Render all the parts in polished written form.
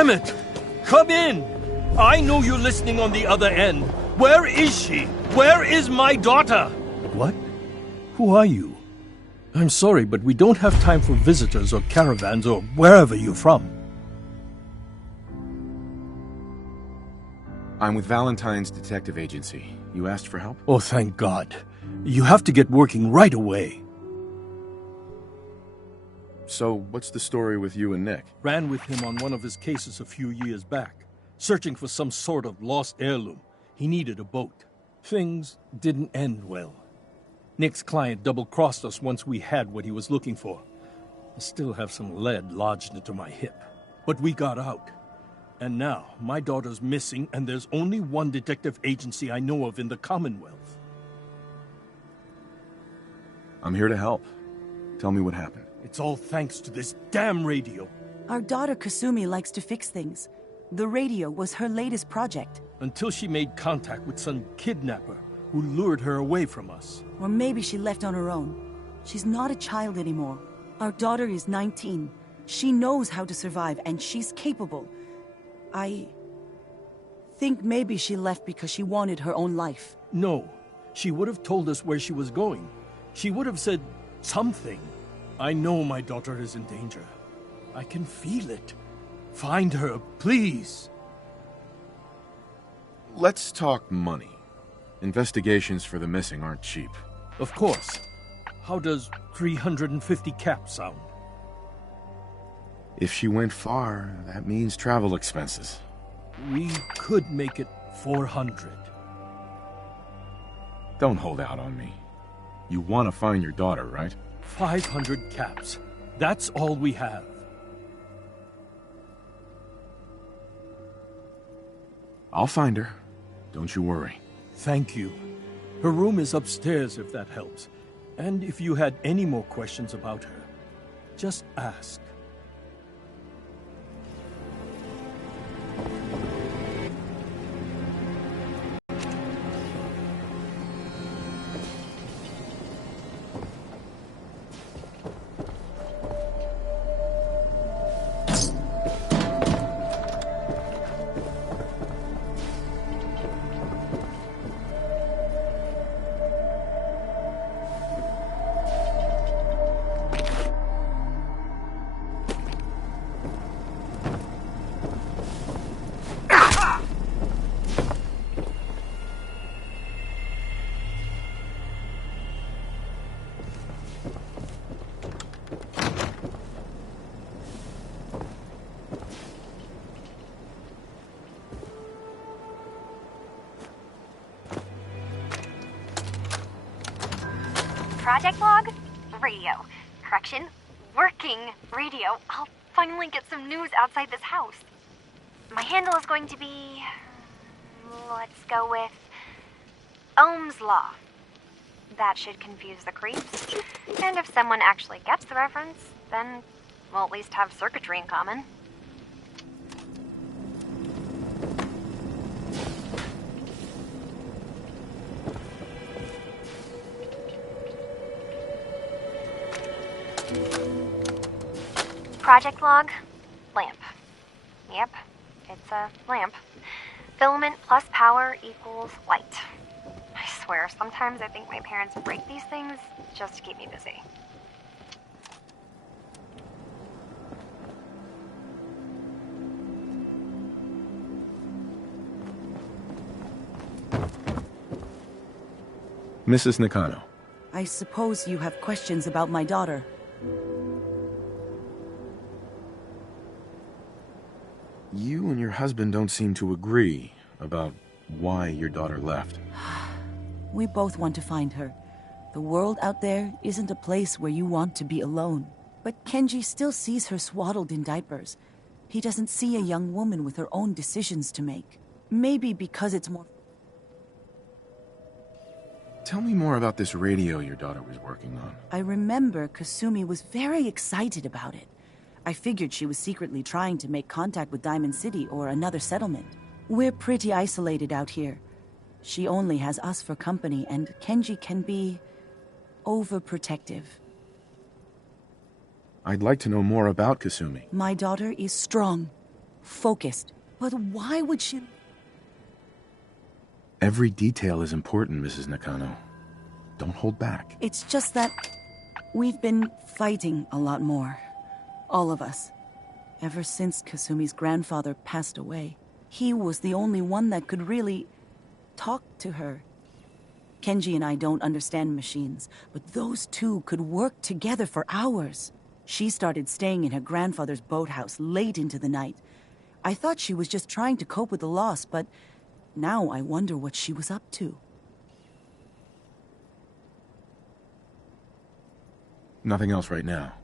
Damn it! Come in! I know you're listening on the other end. Where is she? Where is my daughter? What? Who are you? I'm sorry, but we don't have time for visitors or caravans or wherever you're from. I'm with Valentine's detective agency. You asked for help? Oh, thank God. You have to get working right away. So, what's the story with you and Nick? Ran with him on one of his cases a few years back, searching for some sort of lost heirloom. He needed a boat. Things didn't end well. Nick's client double-crossed us once we had what he was looking for. I still have some lead lodged into my hip. But we got out. And now, my daughter's missing, and there's only one detective agency I know of in the Commonwealth. I'm here to help. Tell me what happened. It's all thanks to this damn radio. Our daughter Kasumi likes to fix things. The radio was her latest project. Until she made contact with some kidnapper who lured her away from us. Or maybe she left on her own. She's not a child anymore. Our daughter is 19. She knows how to survive, and she's capable. I think maybe she left because she wanted her own life. No, she would have told us where she was going. She would have said something. I know my daughter is in danger. I can feel it. Find her, please. Let's talk money. Investigations for the missing aren't cheap. Of course. How does 350 caps sound? If she went far, that means travel expenses. We could make it 400. Don't hold out on me. You want to find your daughter, right? 500 caps. That's all we have. I'll find her. Don't you worry. Thank you. Her room is upstairs if that helps. And if you had any more questions about her, just ask. Project log? Radio. Correction, working radio. I'll finally get some news outside this house. My handle is going to be... let's go with... Ohm's Law. That should confuse the creeps. And if someone actually gets the reference, then we'll at least have circuitry in common. Project log, lamp. Yep, it's a lamp. Filament plus power equals light. I swear, sometimes I think my parents break these things just to keep me busy. Mrs. Nakano. I suppose you have questions about my daughter. You and your husband don't seem to agree about why your daughter left. We both want to find her. The world out there isn't a place where you want to be alone. But Kenji still sees her swaddled in diapers. He doesn't see a young woman with her own decisions to make. Maybe because it's more... Tell me more about this radio your daughter was working on. I remember Kasumi was very excited about it. I figured she was secretly trying to make contact with Diamond City or another settlement. We're pretty isolated out here. She only has us for company, and Kenji can be... overprotective. I'd like to know more about Kasumi. My daughter is strong. focused. But why would she... Every detail is important, Mrs. Nakano. Don't hold back. It's just that we've been fighting a lot more. All of us. Ever since Kasumi's grandfather passed away. He was the only one that could really talk to her. Kenji and I don't understand machines, but those two could work together for hours. She started staying in her grandfather's boathouse late into the night. I thought she was just trying to cope with the loss, but now I wonder what she was up to. Nothing else right now.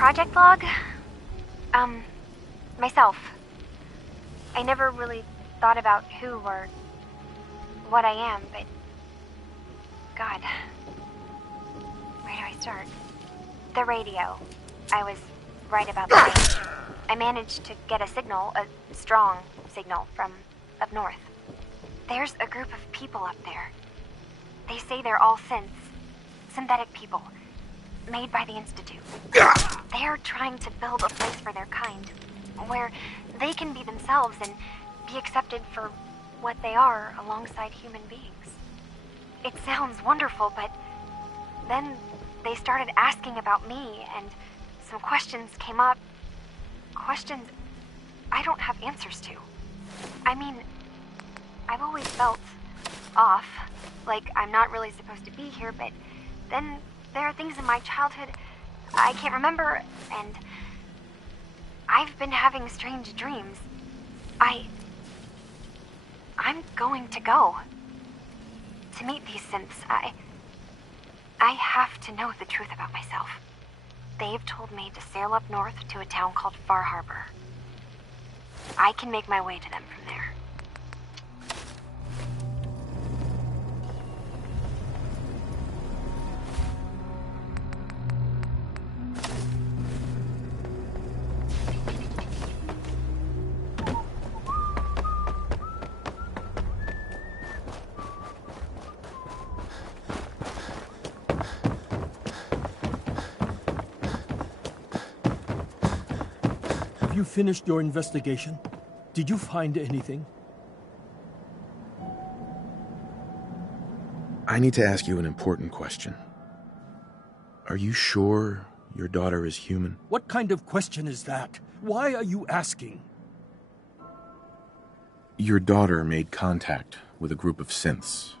Project log? Myself. I never really thought about who or what I am, but... God. Where do I start? The radio. I was right about that. I managed to get a signal, a strong signal, from up north. There's a group of people up there. They say they're all synthetic people, made by the Institute. They're trying to build a place for their kind, where they can be themselves and be accepted for what they are alongside human beings. It sounds wonderful, but then they started asking about me, and some questions came up. Questions I don't have answers to. I mean, I've always felt off, like I'm not really supposed to be here, but then there are things in my childhood I can't remember, and I've been having strange dreams. I'm going to go to meet these synths. I have to know the truth about myself. They've told me to sail up north to a town called Far Harbor. I can make my way to them from there. Have you finished your investigation? Did you find anything? I need to ask you an important question. Are you sure your daughter is human? What kind of question is that? Why are you asking? Your daughter made contact with a group of synths.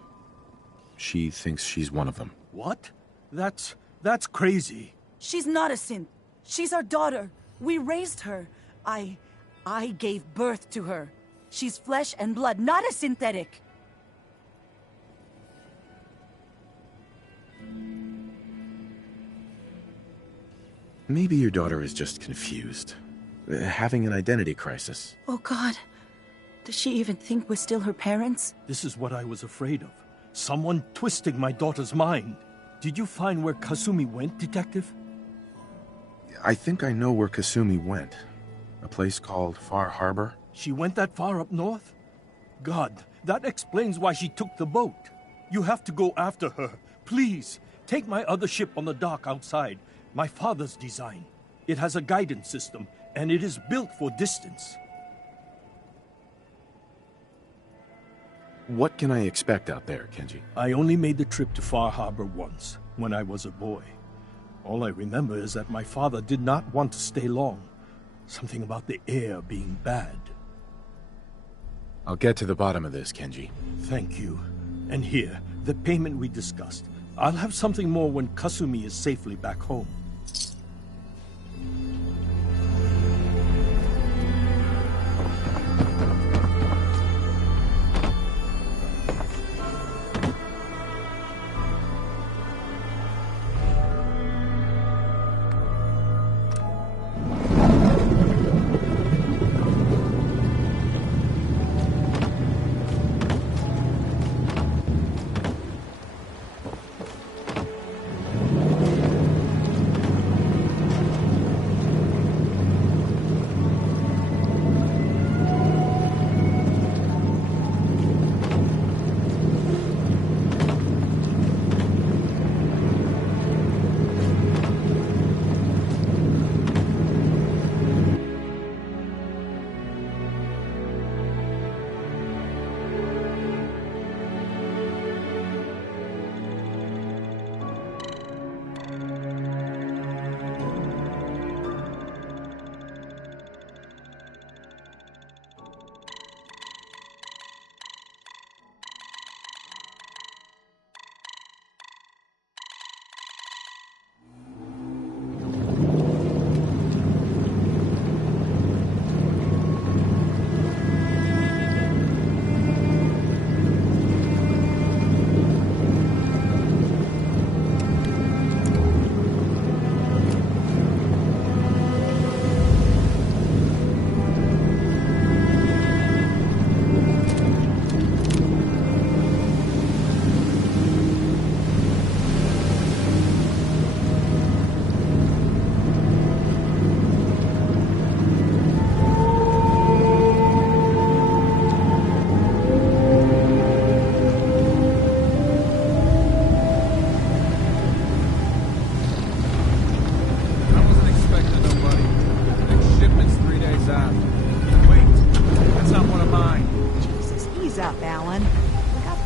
She thinks she's one of them. What? That's crazy. She's not a synth. She's our daughter. We raised her. I gave birth to her. She's flesh and blood, not a synthetic. Maybe your daughter is just confused. Having an identity crisis. Oh, God. Does she even think we're still her parents? This is what I was afraid of. Someone twisting my daughter's mind. Did you find where Kasumi went, Detective? I think I know where Kasumi went. A place called Far Harbor. She went that far up north? God, that explains why she took the boat. You have to go after her. Please, take my other ship on the dock outside. My father's design. It has a guidance system, and it is built for distance. What can I expect out there, Kenji? I only made the trip to Far Harbor once, when I was a boy. All I remember is that my father did not want to stay long. Something about the air being bad. I'll get to the bottom of this, Kenji. Thank you. And here, the payment we discussed. I'll have something more when Kasumi is safely back home.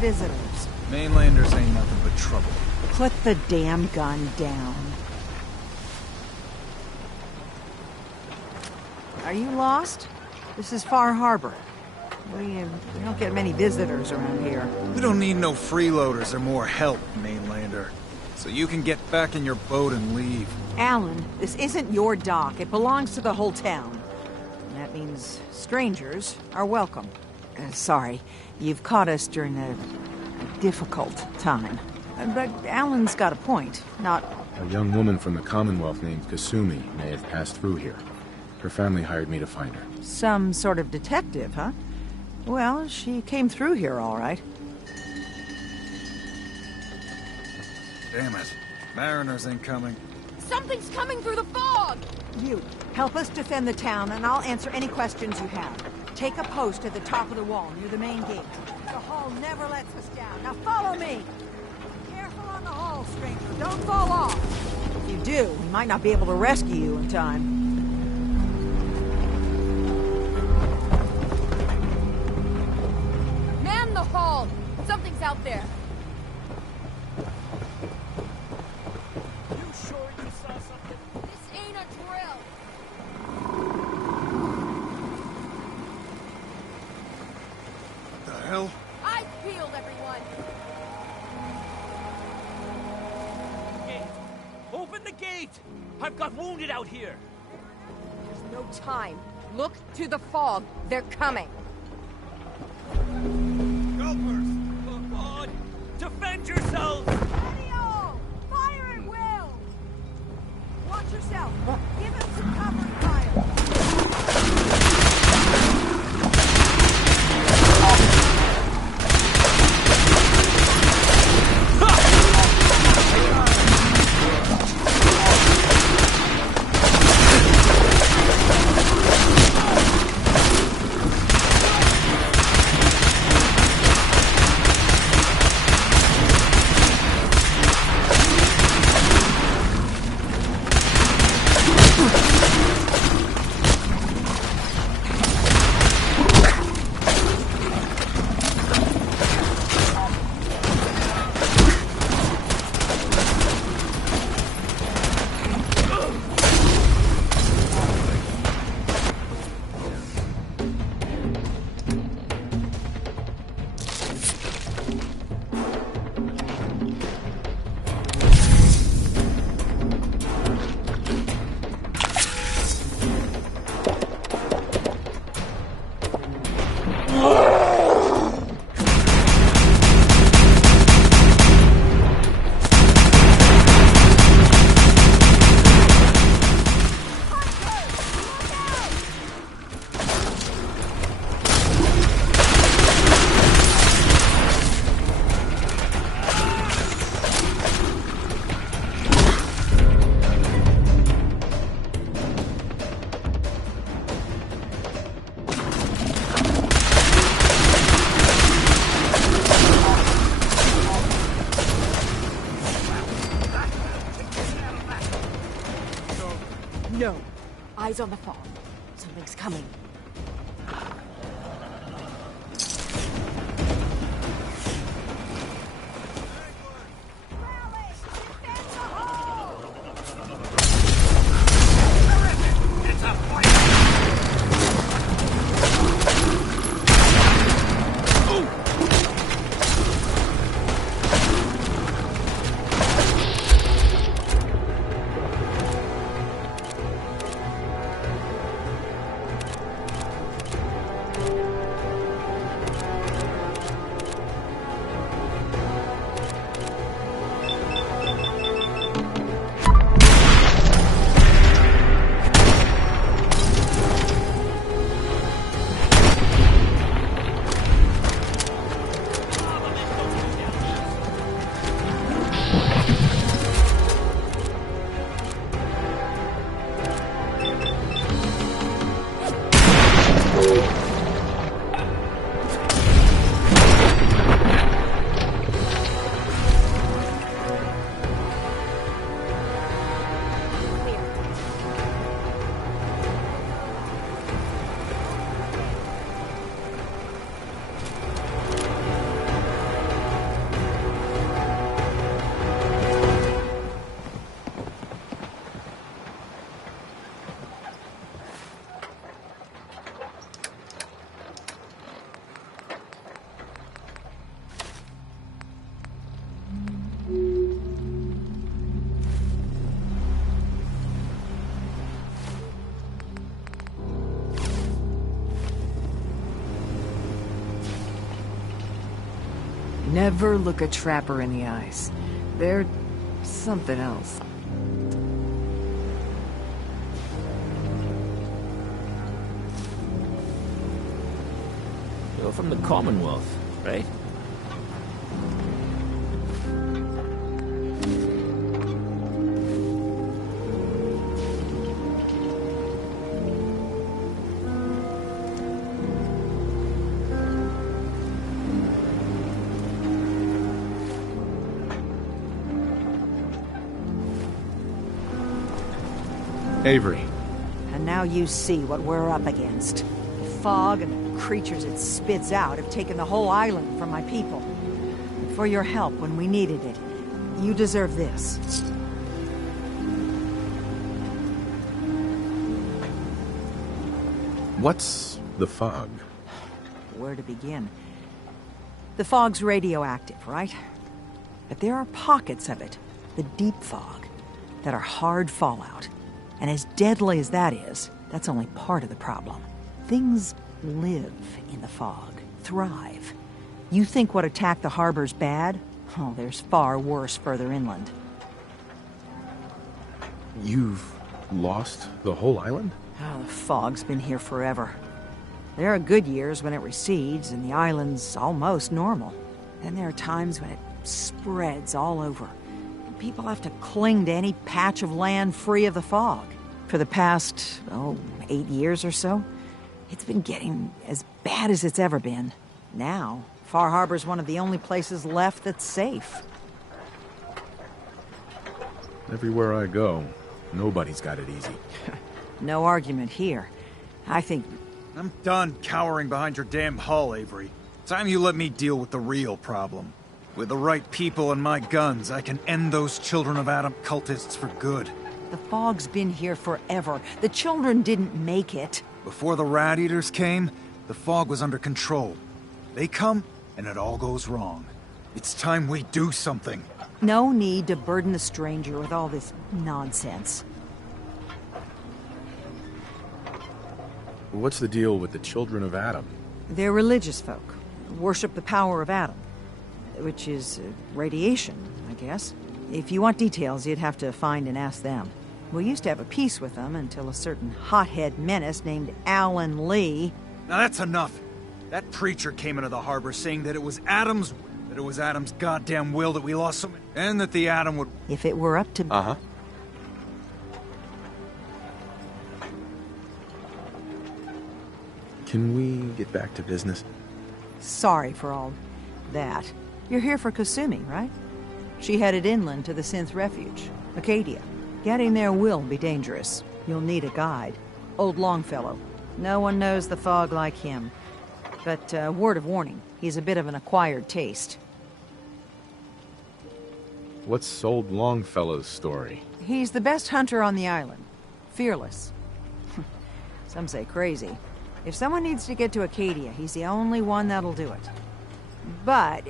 Visitors. Mainlanders ain't nothing but trouble. Put the damn gun down. Are you lost? This is Far Harbor. We don't get many visitors around here. We don't need no freeloaders or more help, Mainlander. So you can get back in your boat and leave. Alan, this isn't your dock. It belongs to the whole town. And that means strangers are welcome. Sorry, you've caught us during a difficult time. But Alan's got a point. Not... A young woman from the Commonwealth named Kasumi may have passed through here. Her family hired me to find her. Some sort of detective, huh? Well, she came through here all right. Damn it. Mariners ain't coming. Something's coming through the fog! You, help us defend the town, and I'll answer any questions you have. Take a post at the top of the wall, near the main gate. The hull never lets us down. Now follow me! Careful on the hull, stranger. Don't fall off! If you do, we might not be able to rescue you in time. Something's out there. You sure you saw something? This ain't a drill. The hell? Eyes peeled, everyone. Gate! Open the gate! I've got wounded out here! There's no time. Look to the fog. They're coming. Gulpers! Oh, God! Defend yourselves! Ready all! Fire at will! Watch yourself. Give him some cover and fire. No. Eyes on the fog. Something's coming. Never look a trapper in the eyes. They're something else. You're from the Commonwealth, right? Avery. And now you see what we're up against. The fog and the creatures it spits out have taken the whole island from my people. for your help when we needed it. You deserve this. What's the fog? Where to begin? The fog's radioactive, right? But there are pockets of it, the deep fog, that are hard fallout. And as deadly as that is, that's only part of the problem. Things live in the fog, thrive. You think what attacked the harbor's bad? Oh, there's far worse further inland. You've lost the whole island? Oh, the fog's been here forever. There are good years when it recedes and the island's almost normal. Then there are times when it spreads all over. People have to cling to any patch of land free of the fog. For the past, 8 years or so, it's been getting as bad as it's ever been. Now, Far Harbor's one of the only places left that's safe. Everywhere I go, nobody's got it easy. No argument here. I think... I'm done cowering behind your damn hull, Avery. Time you let me deal with the real problem. With the right people and my guns, I can end those Children of Adam cultists for good. The fog's been here forever. The children didn't make it. Before the Rat Eaters came, the fog was under control. They come, and it all goes wrong. It's time we do something. No need to burden the stranger with all this nonsense. What's the deal with the Children of Adam? They're religious folk. Worship the power of Adam. Which is radiation, I guess. If you want details, you'd have to find and ask them. We used to have a peace with them until a certain hothead menace named Alan Lee... Now that's enough. That preacher came into the harbor saying that it was Adam's goddamn will that we lost so many... And that the Adam would... If it were up to... Uh-huh. Can we get back to business? Sorry for all that. You're here for Kasumi, right? She headed inland to the Synth Refuge, Acadia. Getting there will be dangerous. You'll need a guide. Old Longfellow. No one knows the fog like him. But, word of warning, he's a bit of an acquired taste. What's old Longfellow's story? He's the best hunter on the island. Fearless. Some say crazy. If someone needs to get to Acadia, he's the only one that'll do it. But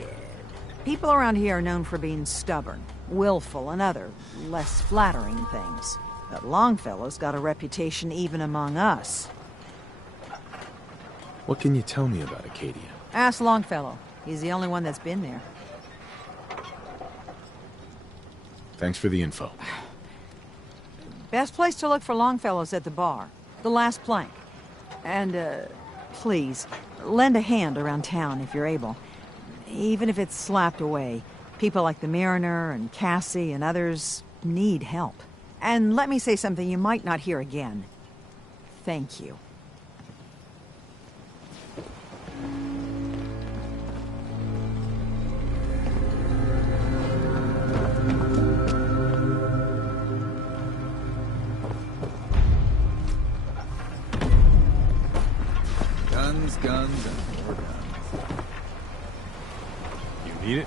people around here are known for being stubborn, willful, and other, less flattering things. But Longfellow's got a reputation even among us. What can you tell me about Acadia? Ask Longfellow. He's the only one that's been there. Thanks for the info. Best place to look for Longfellow's at the bar. The last plank. And, please, lend a hand around town if you're able. Even if it's slapped away. People like the Mariner and Cassie and others need help. And let me say something you might not hear again. Thank you. Guns, and more guns. You need it?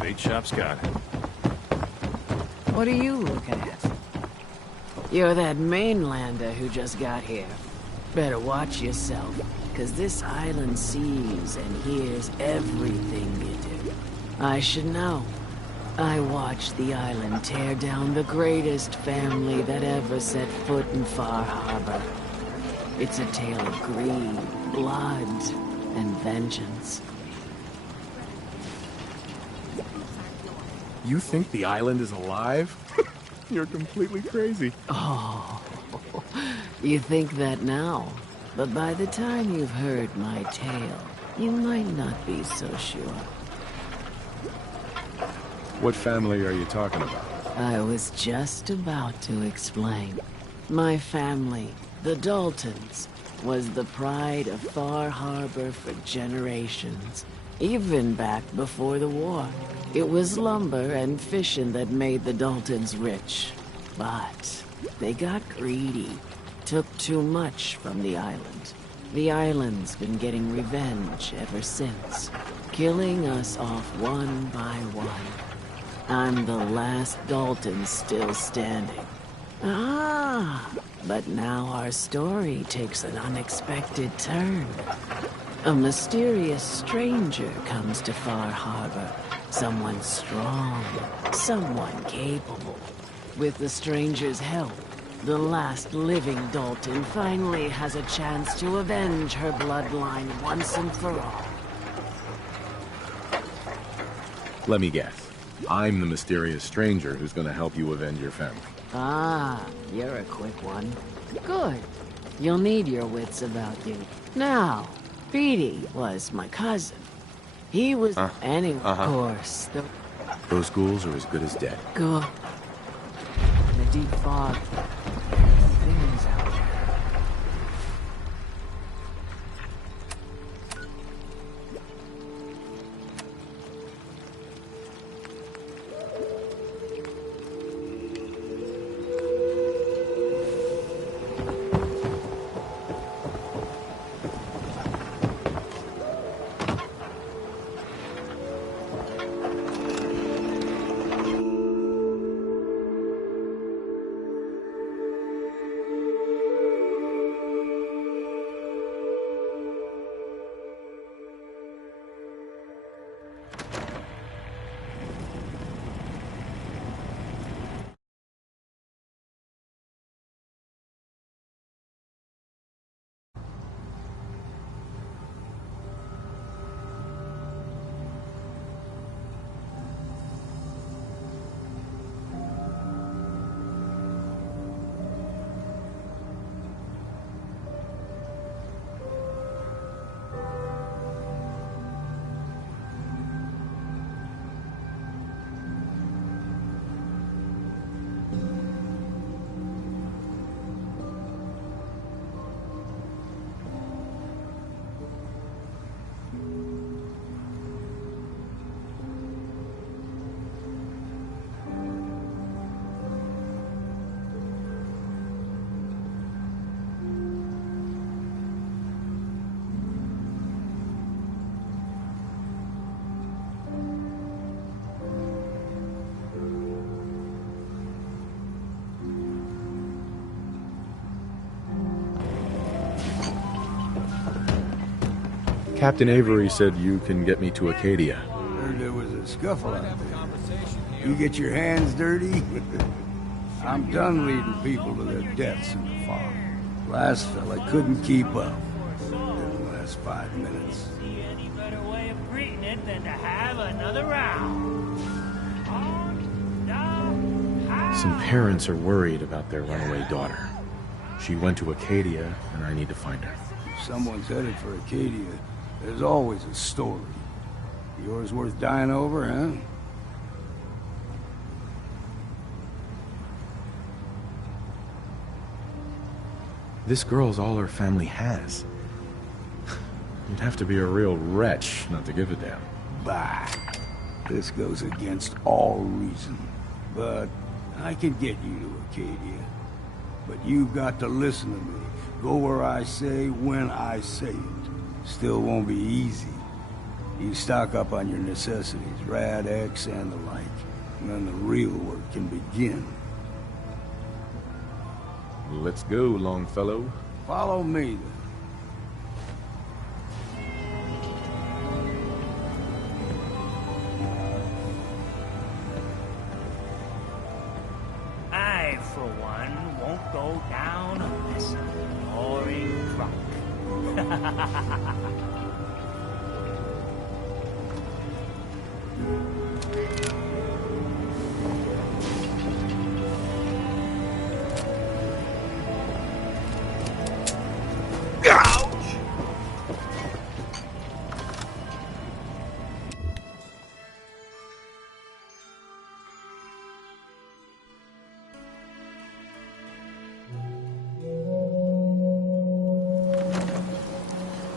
Bait shop's got it. What are you looking at? You're that mainlander who just got here. Better watch yourself, because this island sees and hears everything you do. I should know. I watched the island tear down the greatest family that ever set foot in Far Harbor. It's a tale of greed, blood, and vengeance. You think the island is alive? You're completely crazy. Oh, you think that now, but by the time you've heard my tale, you might not be so sure. What family are you talking about? I was just about to explain. My family, the Daltons, was the pride of Far Harbor for generations, even back before the war. It was lumber and fishing that made the Daltons rich. But they got greedy, took too much from the island. The island's been getting revenge ever since, killing us off one by one. I'm the last Dalton still standing. Ah, but now our story takes an unexpected turn. A mysterious stranger comes to Far Harbor. Someone strong, someone capable. With the stranger's help, the last living Dalton finally has a chance to avenge her bloodline once and for all. Let me guess. I'm the mysterious stranger who's gonna help you avenge your family. Ah, you're a quick one. Good. You'll need your wits about you. Now, Petey was my cousin. He was... Anyway, of course. Those ghouls are as good as dead. Good. In the deep fog, things out there. Captain Avery said you can get me to Acadia. Heard there was a scuffle out there. You get your hands dirty? I'm done leading people to their deaths in the fog. Last fella couldn't keep up. Didn't last 5 minutes. See any better way of greeting it than to have another round. Some parents are worried about their runaway daughter. She went to Acadia, and I need to find her. If someone's headed for Acadia, there's always a story. Yours worth dying over, huh? This girl's all her family has. You'd have to be a real wretch not to give a damn. Bah. This goes against all reason. But I can get you to Acadia. But you've got to listen to me. Go where I say, when I say it. Still won't be easy. You stock up on your necessities, Rad X and the like. And then the real work can begin. Let's go, Longfellow. Follow me, then. I, for one, won't go down unless I'm roaring drunk.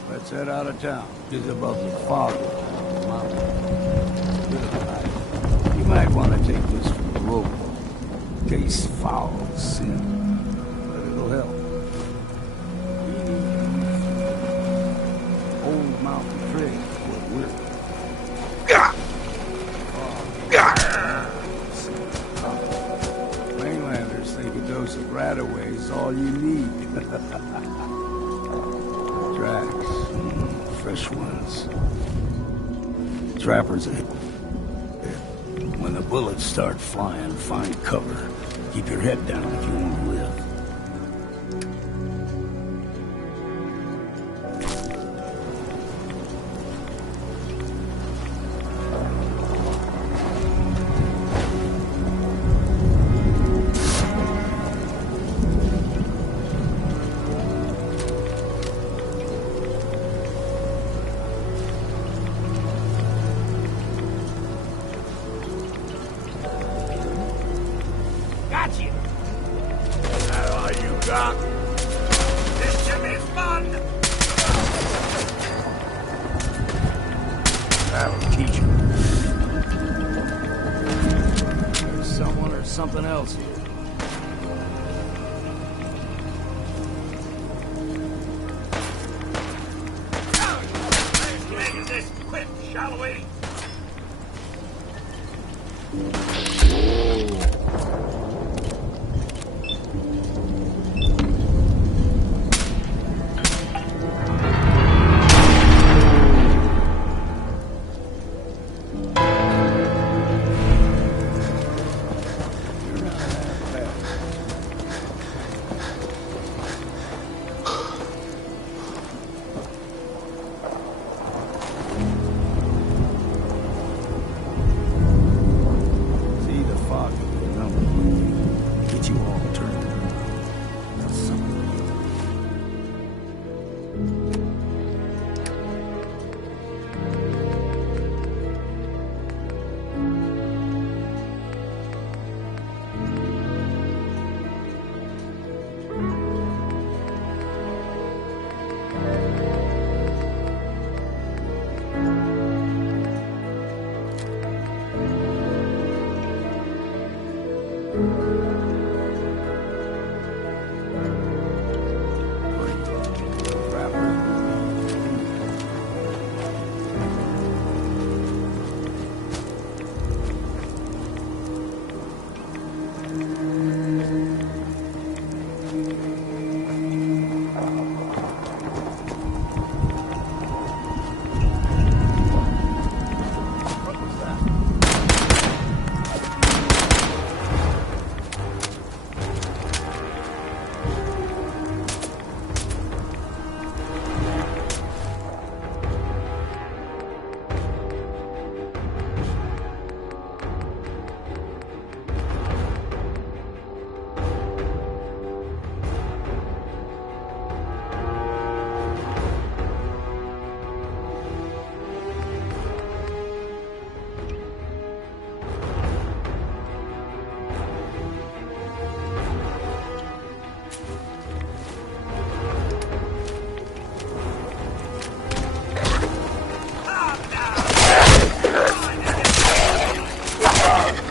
Let's head out of town. Just above the fog mountain. You might want to take this from the road. Case foul sin. But it'll help. Old mountain trail where we're. all you need. Tracks. Fresh ones. Trappers ahead. When the bullets start flying, find cover. Keep your head down if you want to live. Something else here. Make this quick, shall we?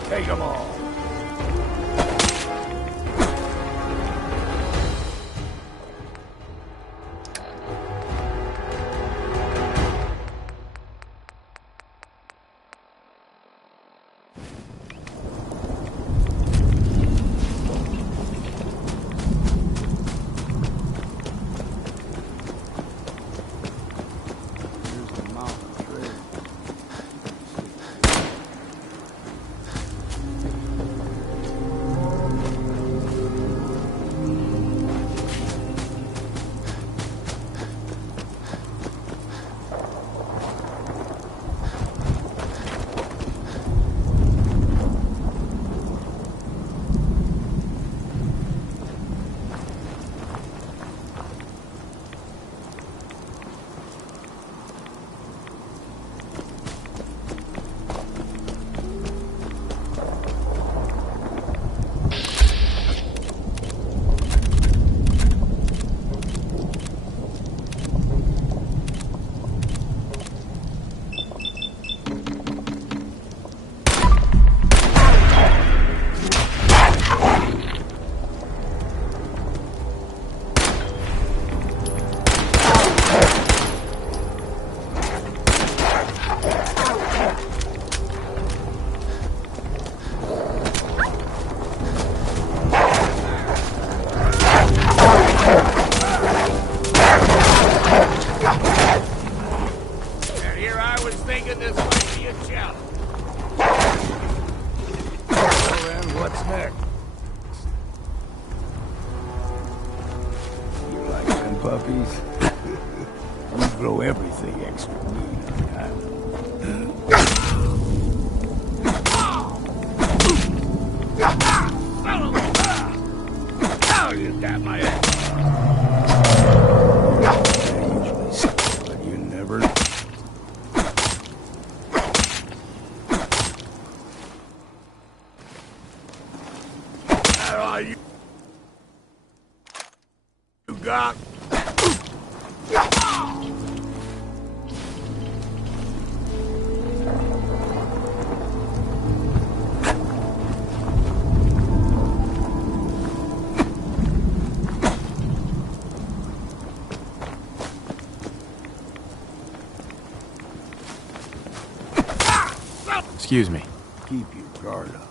Take them all. What's next? You like them puppies? We grow everything extra mean on the island. Oh, you got my ass. I usually say, but you never... You got... Excuse me. Keep your guard up.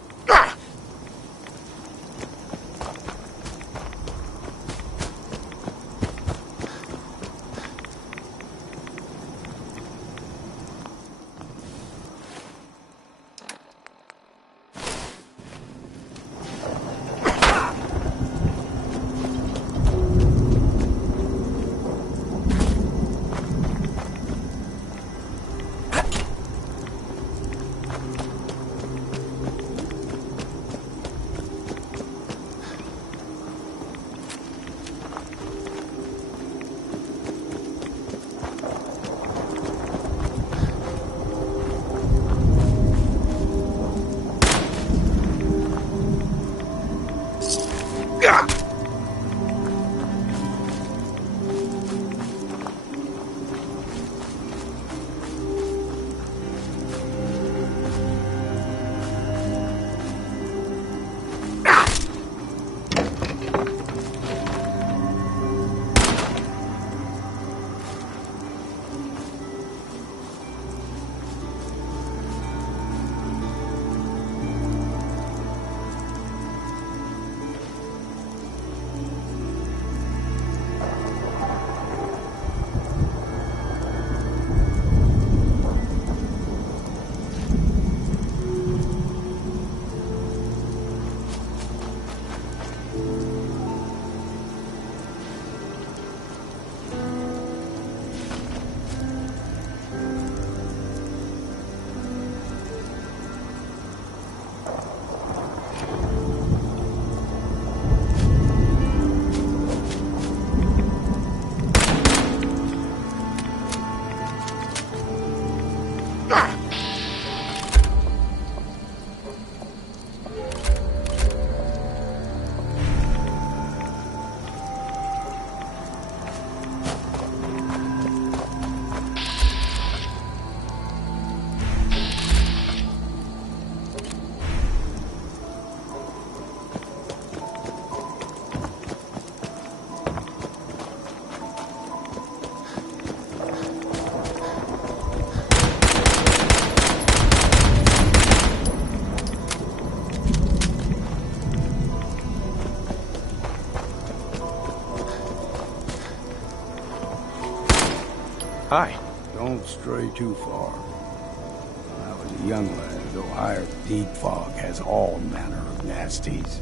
Hi. Don't stray too far. When I was a young lad, though higher, deep fog has all manner of nasties.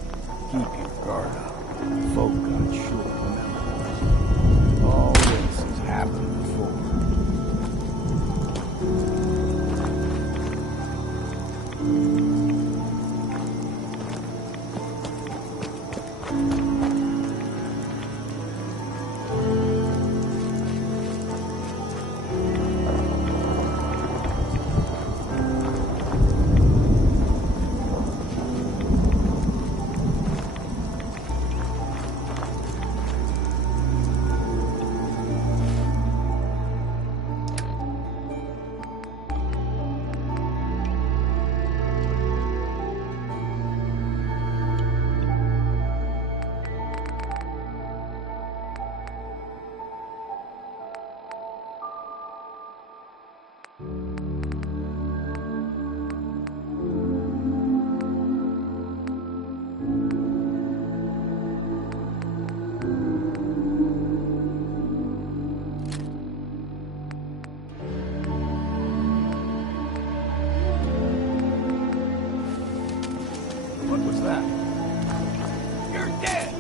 Keep your guard up. Folk got short memories. All this has happened before. What was that? You're dead!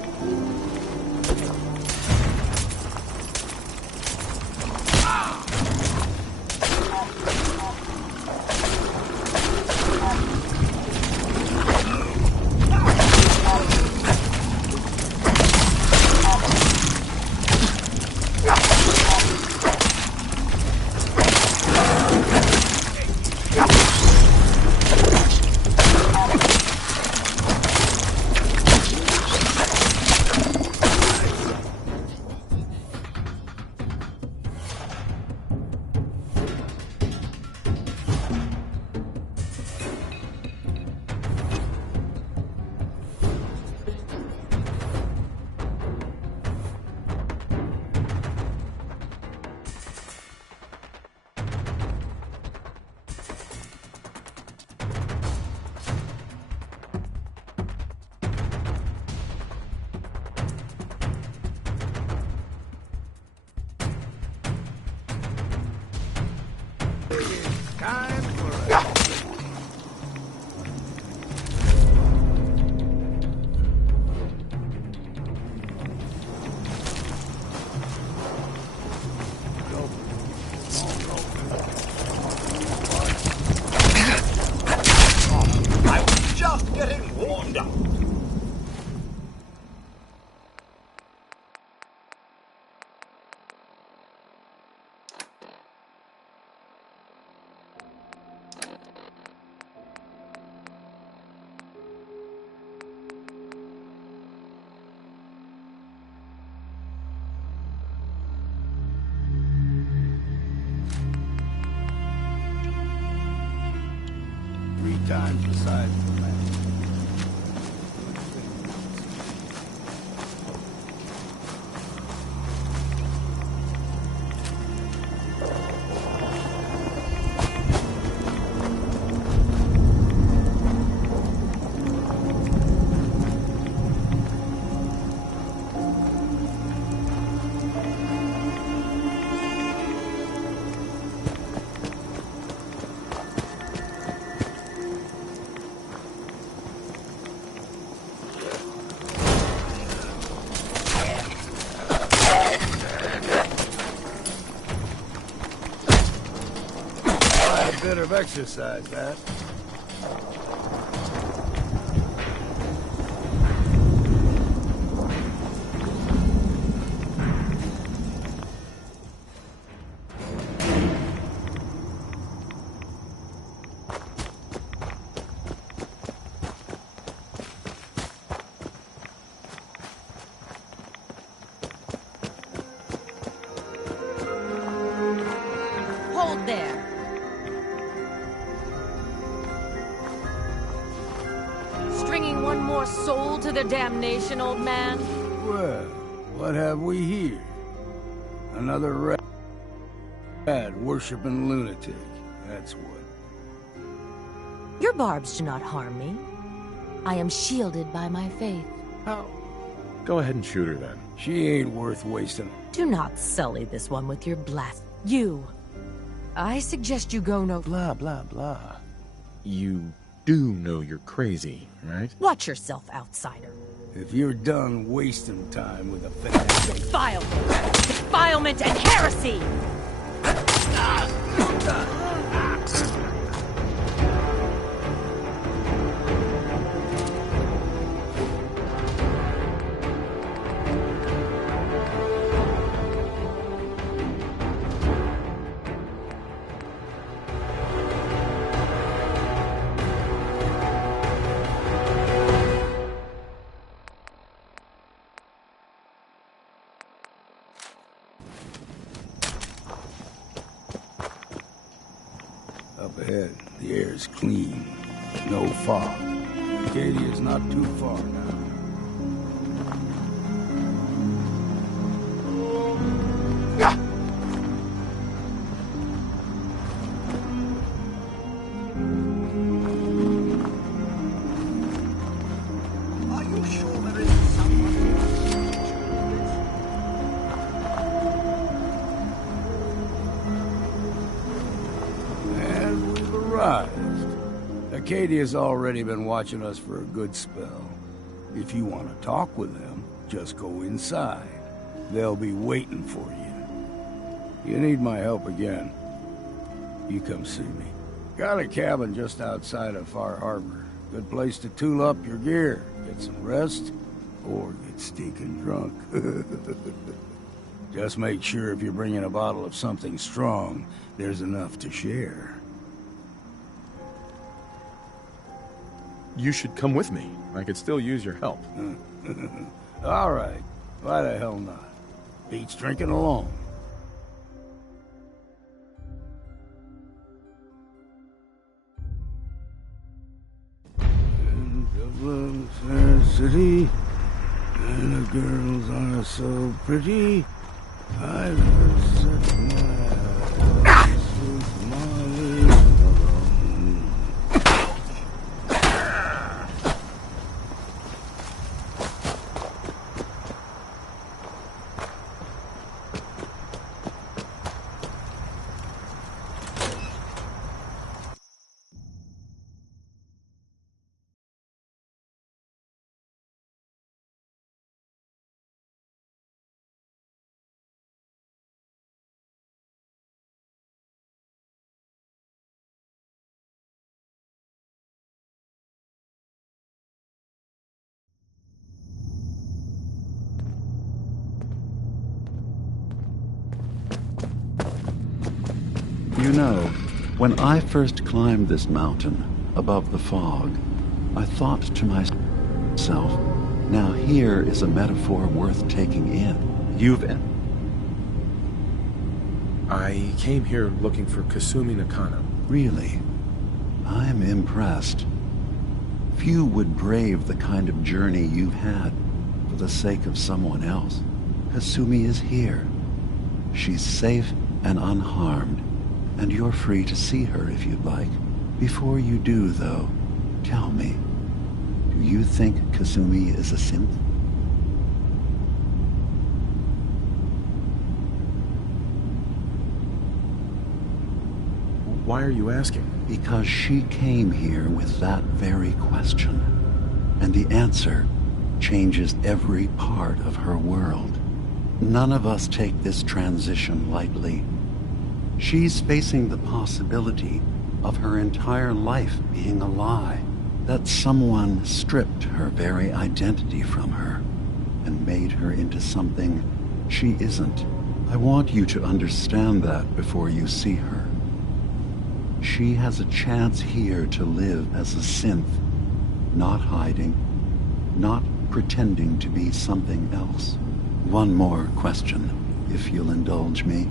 Time for a... I was just getting warmed up. Three times the size of the man. A bit of exercise, that. Hold there. Stringing one more soul to their damnation, old man? Well, what have we here? Another rad worshipping lunatic. That's what. Your barbs do not harm me. I am shielded by my faith. Oh. Go ahead and shoot her then. She ain't worth wasting. Do not sully this one with your blast. You. I suggest you go no... Blah, blah, blah. You do know you're crazy, right? Watch yourself, outsider. If you're done wasting time with a fanatic... Defilement! Defilement and heresy! Up ahead, the air's clean. No fog. Acadia's not too far now. Are you sure there isn't someone And we've arrived. Acadia's already been watching us for a good spell. If you want to talk with them, just go inside. They'll be waiting for you. You need my help again, you come see me. Got a cabin just outside of Far Harbor. Good place to tool up your gear, get some rest, or get stinking drunk. Just make sure if you're bringing a bottle of something strong, there's enough to share. You should come with me. I could still use your help. All right. Why the hell not? Beats drinking alone. In Dublin, fair city, and the girls are so pretty. I just set my eyes with Molly alone. You know, when I first climbed this mountain above the fog, I thought to myself, now here is a metaphor worth taking in. I came here looking for Kasumi Nakano. Really? I'm impressed. Few would brave the kind of journey you've had for the sake of someone else. Kasumi is here. She's safe and unharmed, and you're free to see her if you'd like. Before you do, though, tell me, do you think Kasumi is a synth? Why are you asking? Because she came here with that very question, and the answer changes every part of her world. None of us take this transition lightly. She's facing the possibility of her entire life being a lie, that someone stripped her very identity from her and made her into something she isn't. I want you to understand that before you see her. She has a chance here to live as a synth, not hiding, not pretending to be something else. One more question, if you'll indulge me.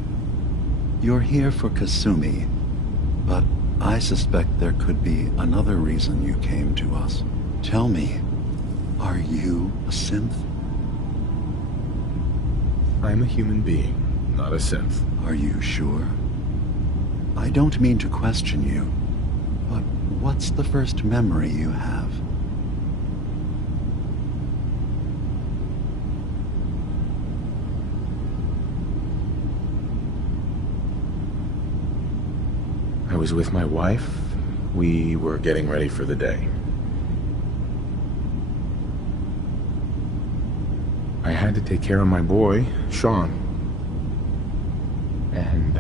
You're here for Kasumi, but I suspect there could be another reason you came to us. Tell me, are you a synth? I'm a human being, not a synth. Are you sure? I don't mean to question you, but what's the first memory you have? I was with my wife. We were getting ready for the day. I had to take care of my boy, Sean. And,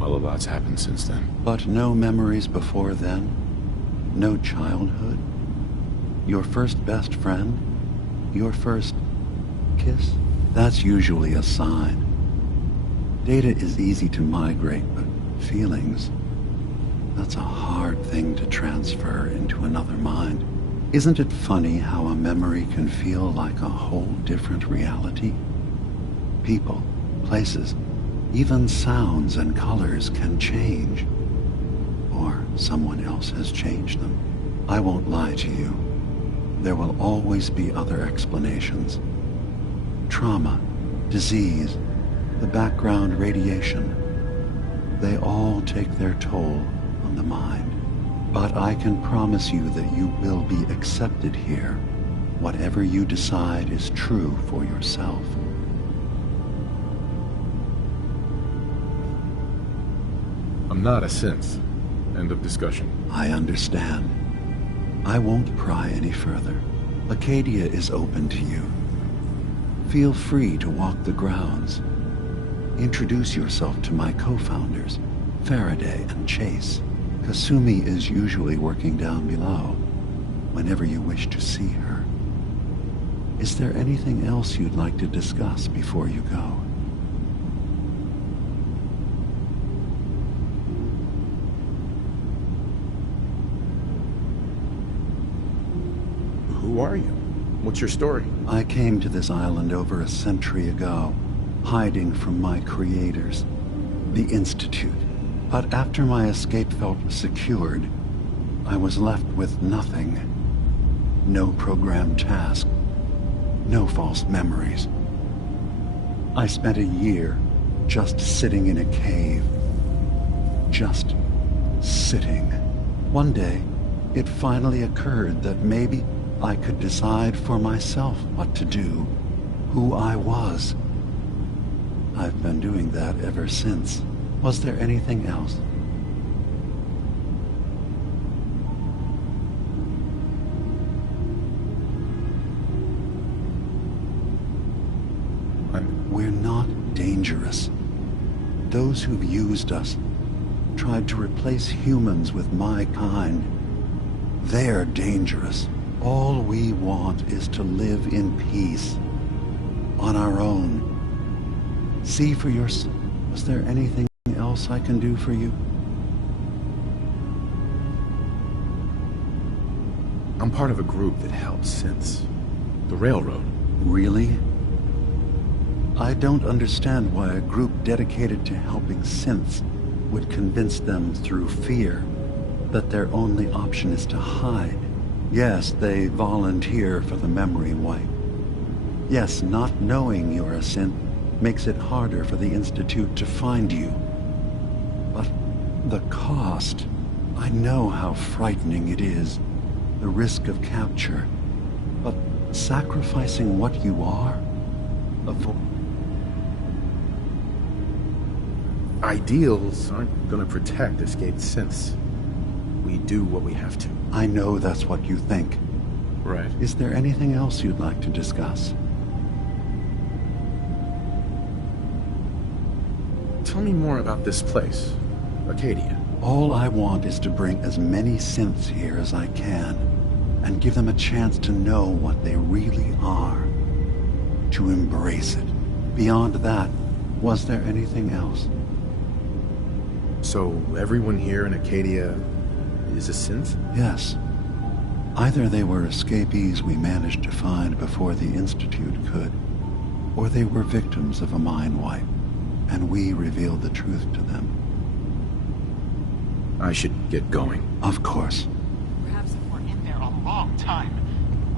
well, a lot's happened since then. But no memories before then? No childhood? Your first best friend? Your first kiss? That's usually a sign. Data is easy to migrate, but feelings, that's a hard thing to transfer into another mind. Isn't it funny how a memory can feel like a whole different reality? People, places, even sounds and colors can change. Or someone else has changed them. I won't lie to you. There will always be other explanations. Trauma, disease, the background radiation. They all take their toll on the mind. But I can promise you that you will be accepted here, whatever you decide is true for yourself. I'm not a synth. End of discussion. I understand. I won't pry any further. Acadia is open to you. Feel free to walk the grounds. Introduce yourself to my co-founders, Faraday and Chase. Kasumi is usually working down below, whenever you wish to see her. Is there anything else you'd like to discuss before you go? Who are you? What's your story? I came to this island over a century ago, hiding from my creators, the Institute. But after my escape felt secured, I was left with nothing. No programmed task. No false memories. I spent a year just sitting in a cave. Just sitting. One day, it finally occurred that maybe I could decide for myself what to do, who I was. I've been doing that ever since. Was there anything else? We're not dangerous. Those who've used us, tried to replace humans with my kind, they're dangerous. All we want is to live in peace, on our own. See for yourself. Was there anything else I can do for you? I'm part of a group that helps synths. The Railroad. Really? I don't understand why a group dedicated to helping synths would convince them through fear that their only option is to hide. Yes, they volunteer for the memory wipe. Yes, not knowing you're a synth makes it harder for the Institute to find you. But the cost, I know how frightening it is, the risk of capture. But sacrificing what you are, Ideals aren't gonna protect escaped synths. We do what we have to. I know that's what you think. Right. Is there anything else you'd like to discuss? Tell me more about this place, Acadia. All I want is to bring as many synths here as I can, and give them a chance to know what they really are. To embrace it. Beyond that, was there anything else? So everyone here in Acadia is a synth? Yes. Either they were escapees we managed to find before the Institute could, or they were victims of a mind wipe, and we revealed the truth to them. I should get going. Of course. Perhaps if we're in there a long time.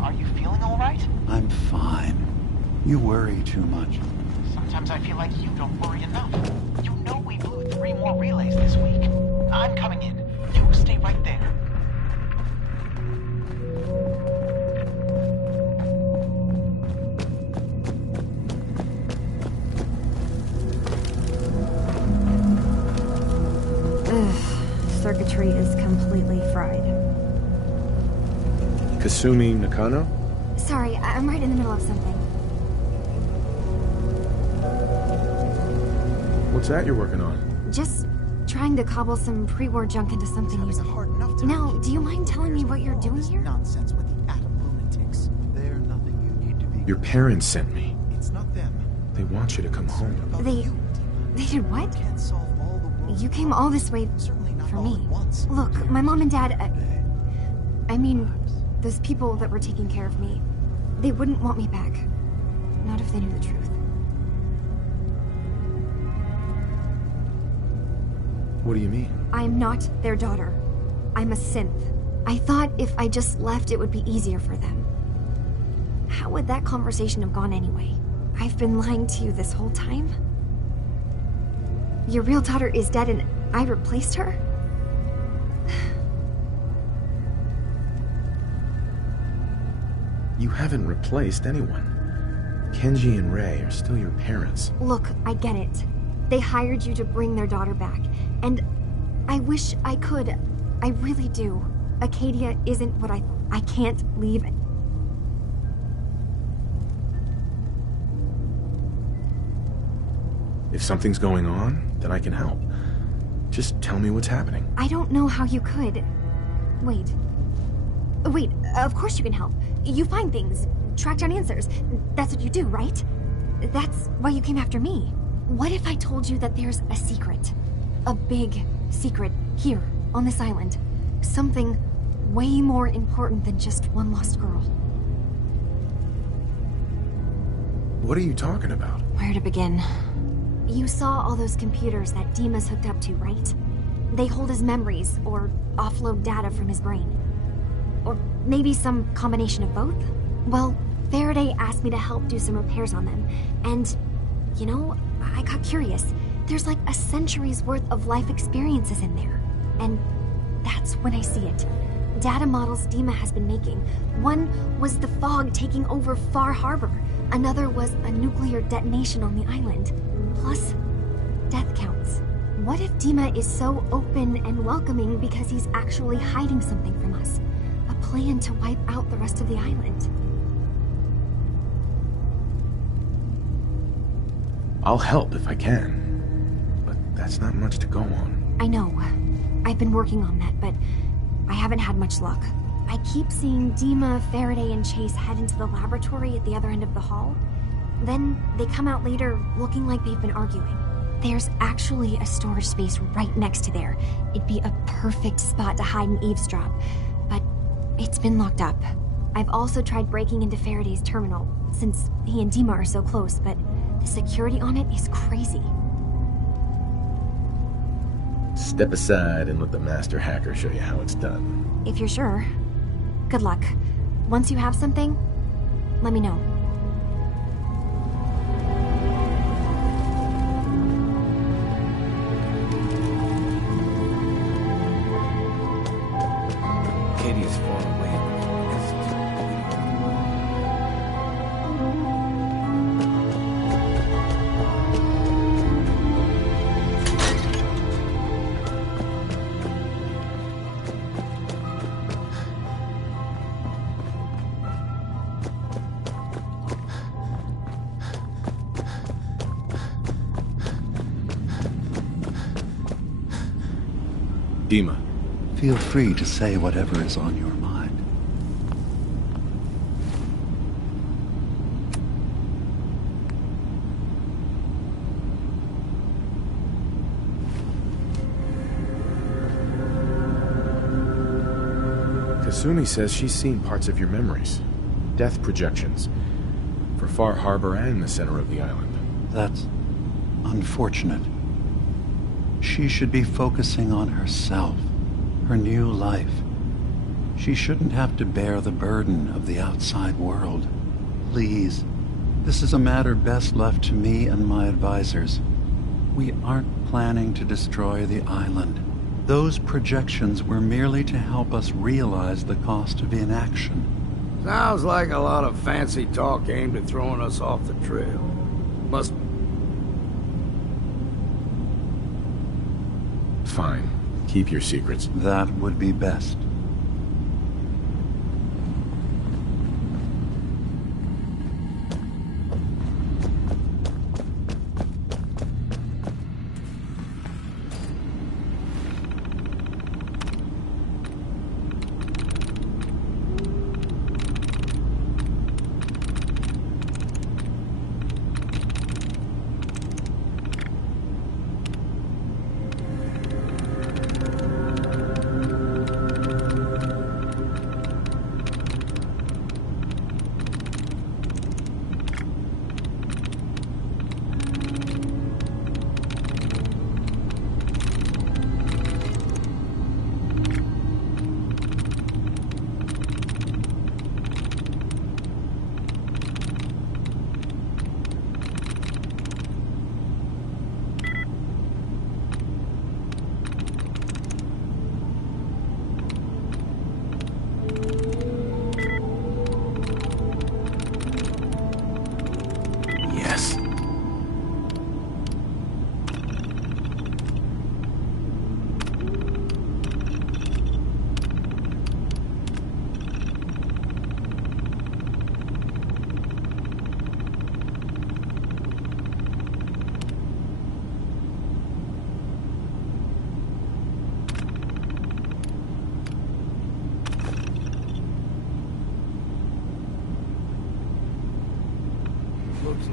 Are you feeling all right? I'm fine. You worry too much. Sometimes I feel like you don't worry enough. You know we blew 3 more relays this week. I'm coming in. You stay right there. Circuitry is completely fried. Kasumi Nakano? Sorry, I'm right in the middle of something. What's that you're working on? Just trying to cobble some pre-war junk into something useful. Now, do you mind telling me what you're doing here? Nonsense with the atom lunatics. They're nothing you need to be. Your parents sent me. It's not them. They want you to come home. They did what? You came all this way for me. Look, my mom and dad, I mean, those people that were taking care of me, they wouldn't want me back. Not if they knew the truth. What do you mean? I'm not their daughter. I'm a synth. I thought if I just left, it would be easier for them. How would that conversation have gone anyway? I've been lying to you this whole time? Your real daughter is dead and I replaced her? You haven't replaced anyone. Kenji and Rei are still your parents. Look, I get it. They hired you to bring their daughter back. And I wish I could. I really do. Acadia isn't what I can't leave. If something's going on, then I can help. Just tell me what's happening. I don't know how you could. Wait, of course you can help. You find things, track down answers. That's what you do, right? That's why you came after me. What if I told you that there's a secret? A big secret here, on this island. Something way more important than just one lost girl. What are you talking about? Where to begin? You saw all those computers that Dima's hooked up to, right? They hold his memories, or offload data from his brain. Or maybe some combination of both? Well, Faraday asked me to help do some repairs on them, and, you know, I got curious. There's like a century's worth of life experiences in there. And that's when I see it. Data models Dima has been making. One was the fog taking over Far Harbor. Another was a nuclear detonation on the island. Plus, death counts. What if Dima is so open and welcoming because he's actually hiding something from us? A plan to wipe out the rest of the island. I'll help if I can. But that's not much to go on. I know. I've been working on that, but I haven't had much luck. I keep seeing Dima, Faraday, and Chase head into the laboratory at the other end of the hall. Then they come out later looking like they've been arguing. There's actually a storage space right next to there. It'd be a perfect spot to hide and eavesdrop, but it's been locked up. I've also tried breaking into Faraday's terminal, since he and Dima are so close, but the security on it is crazy. Step aside and let the master hacker show you how it's done. If you're sure. Good luck. Once you have something, let me know. Katie's far away. Dima. Feel free to say whatever is on your mind. Kasumi says she's seen parts of your memories. Death projections. For Far Harbor and the center of the island. That's unfortunate. She should be focusing on herself, her new life. She shouldn't have to bear the burden of the outside world. Please, this is a matter best left to me and my advisors. We aren't planning to destroy the island. Those projections were merely to help us realize the cost of inaction. Sounds like a lot of fancy talk aimed at throwing us off the trail. Must... Fine. Keep your secrets. That would be best.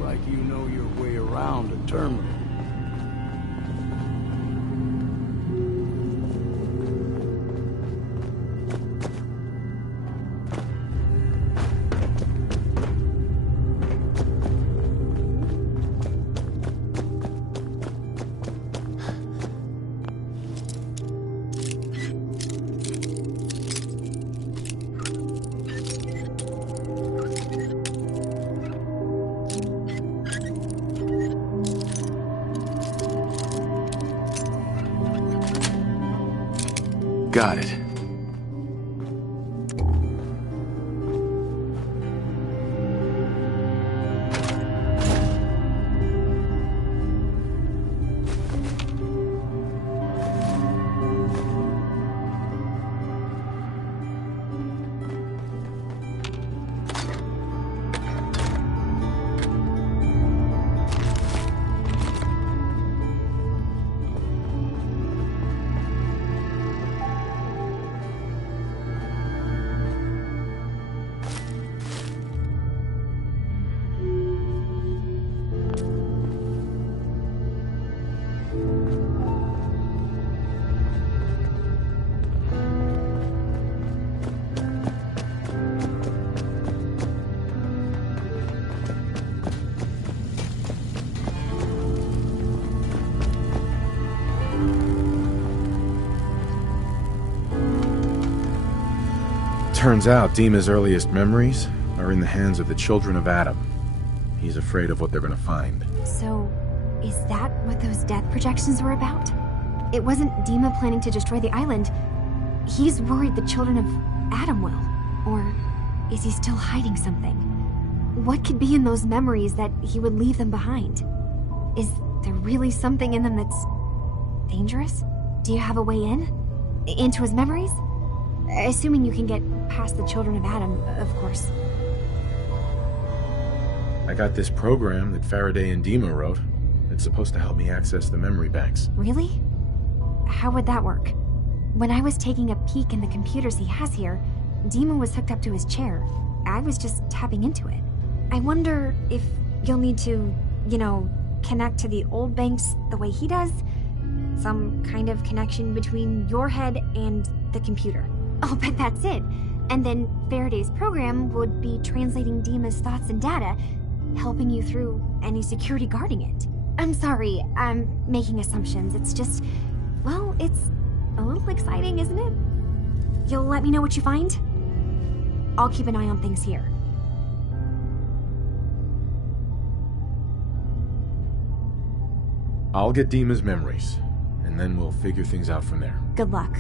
like you know your way around a terminal. Got it. Turns out Dima's earliest memories are in the hands of the children of Adam. He's afraid of what they're gonna find. So, is that what those death projections were about? It wasn't Dima planning to destroy the island. He's worried the children of Adam will. Or is he still hiding something? What could be in those memories that he would leave them behind? Is there really something in them that's dangerous? Do you have a way in? Into his memories? Assuming you can get past the children of Adam, of course. I got this program that Faraday and Dima wrote. It's supposed to help me access the memory banks. Really? How would that work? When I was taking a peek in the computers he has here, Dima was hooked up to his chair. I was just tapping into it. I wonder if you'll need to, connect to the old banks the way he does? Some kind of connection between your head and the computer. I'll bet that's it. And then Faraday's program would be translating Dima's thoughts and data, helping you through any security guarding it. I'm sorry, I'm making assumptions. It's just, well, it's a little exciting, isn't it? You'll let me know what you find? I'll keep an eye on things here. I'll get Dima's memories, and then we'll figure things out from there. Good luck.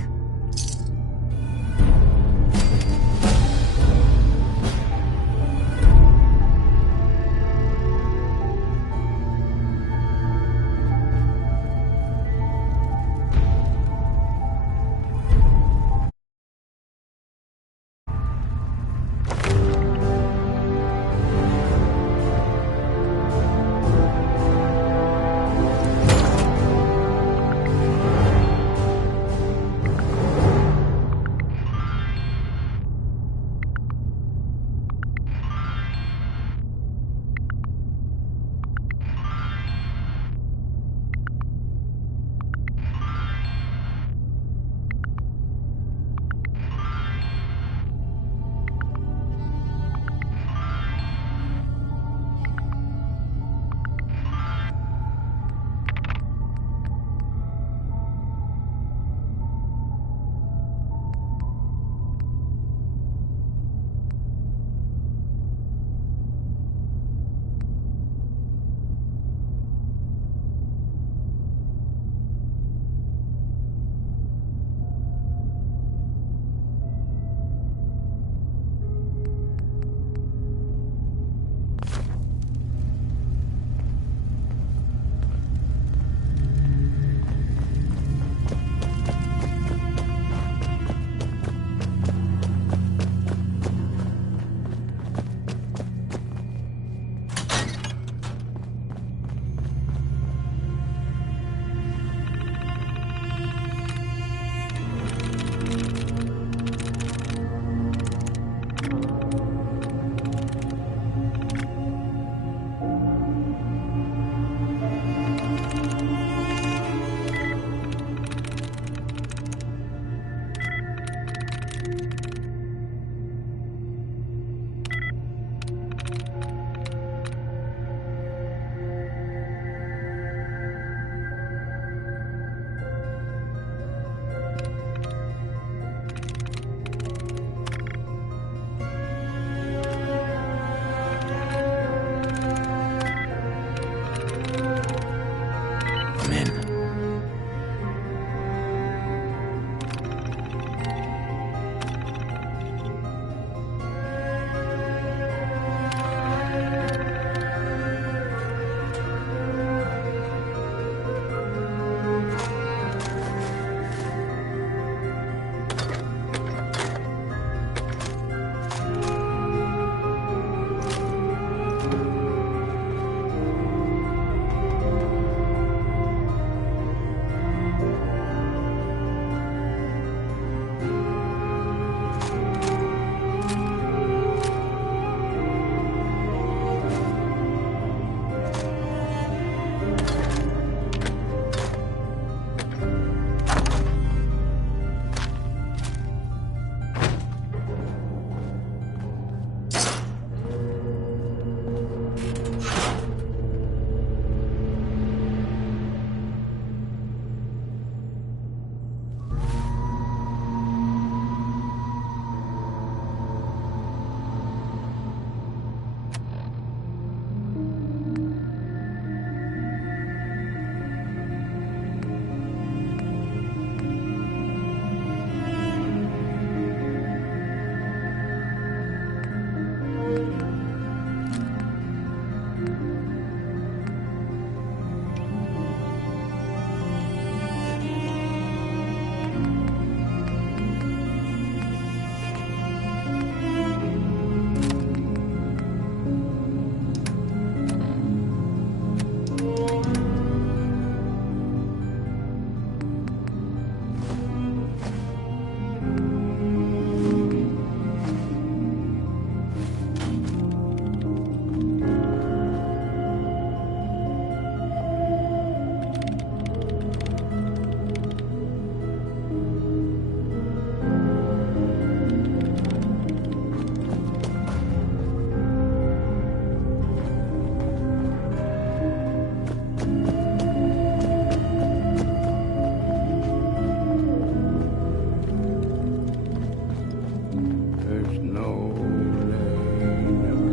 No, nay, never.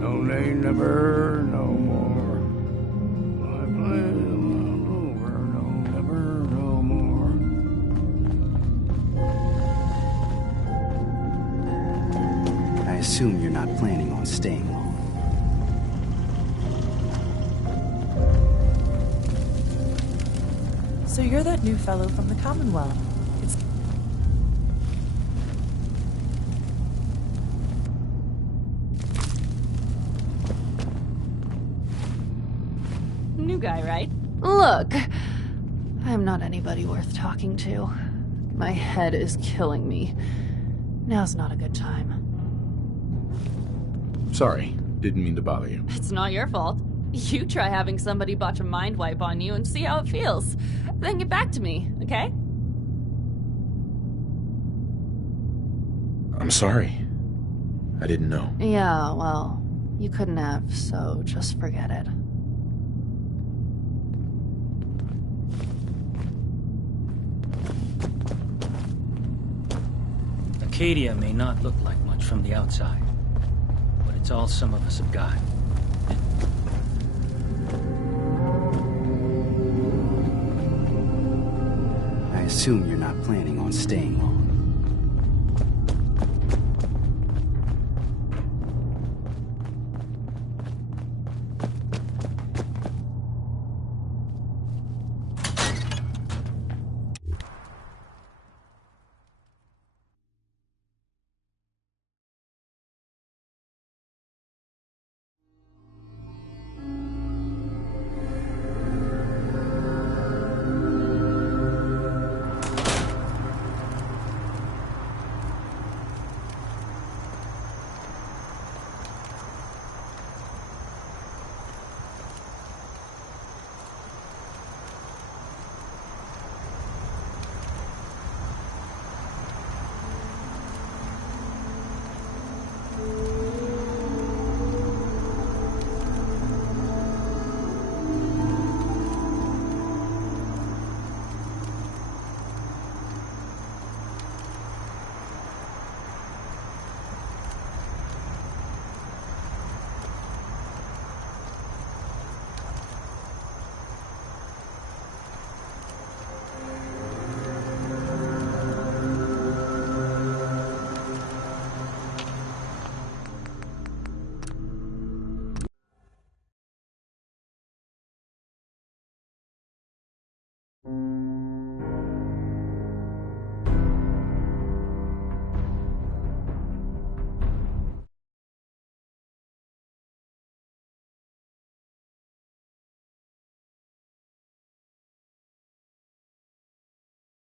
No, nay, never, no more. My plan over, no, never, no more. I assume you're not planning on staying long. So you're that new fellow from the Commonwealth. It's... New guy, right? Look, I'm not anybody worth talking to. My head is killing me. Now's not a good time. Sorry, didn't mean to bother you. It's not your fault. You try having somebody botch a mind wipe on you and see how it feels. Then get back to me, okay? I'm sorry. I didn't know. Yeah, well, you couldn't have, so just forget it. Acadia may not look like much from the outside, but it's all some of us have got. I assume you're not planning on staying long.